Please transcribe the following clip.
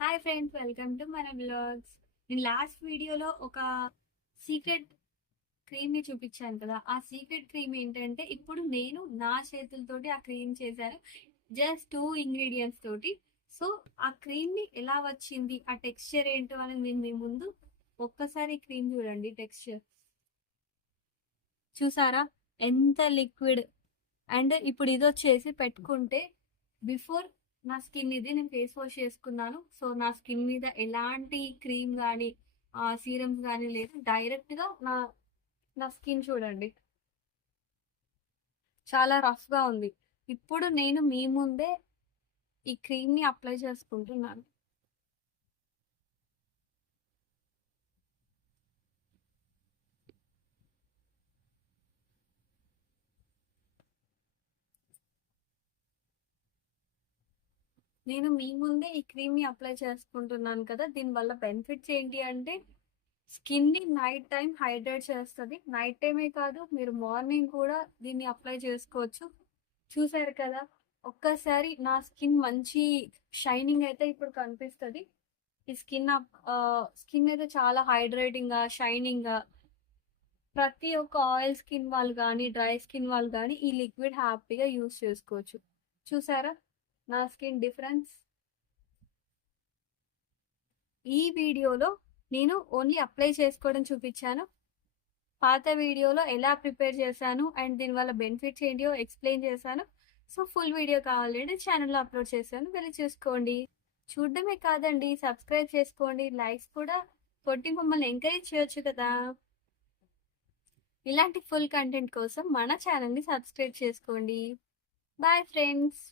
Hi friends, welcome to మన blogs. నేను last వీడియోలో ఒక సీక్రెట్ క్రీమ్ని చూపించాను కదా. ఆ సీక్రెట్ క్రీమ్ ఏంటంటే ఇప్పుడు నేను నా చేతులతోటి ఆ క్రీమ్ చేశాను, జస్ట్ 2 ఇంగ్రీడియంట్స్ తోటి. సో ఆ క్రీమ్ని ఎలా వచ్చింది, ఆ టెక్స్చర్ ఏంటో అని నేను మీ ముందు ఒక్కసారి క్రీమ్ చూడండి. టెక్స్చర్ చూసారా, ఎంత లిక్విడ్. అండ్ ఇప్పుడు ఇది వచ్చేసి పెట్టుకుంటే బిఫోర్ నా స్కిన్ ఇది నేను ఫేస్ వాష్ చేసుకున్నాను. సో నా స్కిన్ మీద ఎలాంటి క్రీమ్ కానీ సీరమ్స్ కానీ లేదు. డైరెక్ట్గా నా స్కిన్ చూడండి, చాలా రఫ్గా ఉంది. ఇప్పుడు నేను మీ ముందే ఈ క్రీమ్ని అప్లై చేసుకుంటున్నాను. నేను మీ ముందే ఈ క్రీమ్ని అప్లై చేసుకుంటున్నాను కదా. దీనివల్ల బెనిఫిట్స్ ఏంటి అంటే స్కిన్ని నైట్ టైం హైడ్రేట్ చేస్తుంది. నైట్ టైమే కాదు, మీరు మార్నింగ్ కూడా దీన్ని అప్లై చేసుకోవచ్చు. చూసారు కదా, ఒక్కసారి నా స్కిన్ మంచి షైనింగ్ అయితే ఇప్పుడు కనిపిస్తుంది. ఈ స్కిన్ అయితే చాలా హైడ్రేటింగ్ గా, షైనింగ్ గా. ప్రతి ఒక్క ఆయిల్ స్కిన్ వాళ్ళు కానీ, డ్రై స్కిన్ వాళ్ళు కానీ ఈ లిక్విడ్ హ్యాపీగా యూస్ చేసుకోవచ్చు. చూసారా నా స్కిన్ డిఫరెన్స్. ఈ వీడియోలో నేను ఓన్లీ అప్లై చేసుకోవడం చూపించాను. పాత వీడియోలో ఎలా ప్రిపేర్ చేశాను అండ్ దీనివల్ల బెనిఫిట్స్ ఏంటియో ఎక్స్ప్లెయిన్ చేశాను. సో ఫుల్ వీడియో కావాలంటే ఛానల్లో అప్లోడ్ చేశాను, వెళ్ళి చూసుకోండి. చూడడమే కాదండి, సబ్స్క్రైబ్ చేసుకోండి, లైక్స్ కూడా కొట్టి మమ్మల్ని ఎంకరేజ్ చేయొచ్చు కదా. ఇలాంటి ఫుల్ కంటెంట్ కోసం మన ఛానల్ని సబ్స్క్రైబ్ చేసుకోండి. Bye friends.